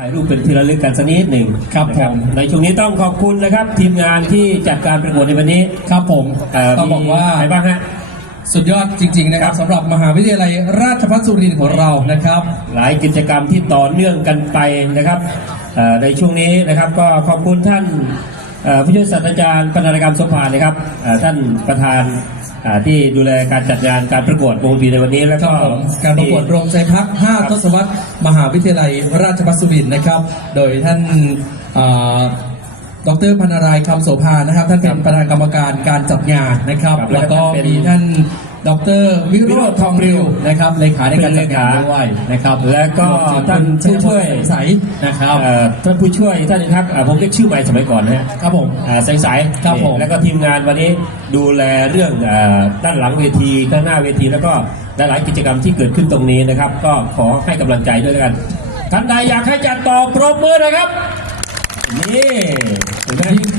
ถ่ายรูปเป็นที่ระลึกกันสักนิดหนึ่งครับนะผมในช่วงนี้ต้องขอบคุณนะครับ ทีมงานที่จัดการประกวดในวันนี้ครับผมเอ่อต้องบอกว่าใครบ้างฮะสุดยอดจริง ๆ นะครับสำหรับมหาวิทยาลัยราชภัฏสุรินทร์ของเรานะครับ หลายกิจกรรมที่ต่อเนื่องกันไปนะครับเอ่อในช่วงนี้นะครับก็ขอบคุณท่านเอ่อผู้ช่วยศาสตราจารย์พัฒนากรรมสมภารนะครับเอ่อท่านประธาน อ่าที่ดูแลการจัดงานการประกวดวงดนตรีในวันนี้แล้วก็ การประกวดโรงใจพัก 5 ทศวรรษ มหาวิทยาลัยราชภัฏสุรินทร์นะครับ โดยท่านอ่าดรพันนารายณ์คำโสภานะครับ ท่านเป็นประธานกรรมการการจัดงานนะครับ ครับแล้วก็แล้วก็เป็น มีท่าน ดรวิโรธทองริวนะครับเลขาในการจัดงานด้วยนะครับแล้วก็รวมถึงท่านคุณผู้ช่วยใสนะครับเอ่อท่านผู้ช่วยท่านนะครับอ่าผมเรียกชื่อใหม่สมัยก่อนนะฮะครับผมอ่าใสๆครับผมแล้วก็ทีมงานวันนี้ดูแลเรื่องอ่าด้านหลังเวทีข้างหน้าเวทีแล้วก็หลายๆกิจกรรมที่เกิดขึ้นตรงนี้นะครับ ก็ขอให้กำลังใจด้วยแล้วกันท่านใดอยากให้จัดต่อปรบมือนะครับนี่เห็นไหม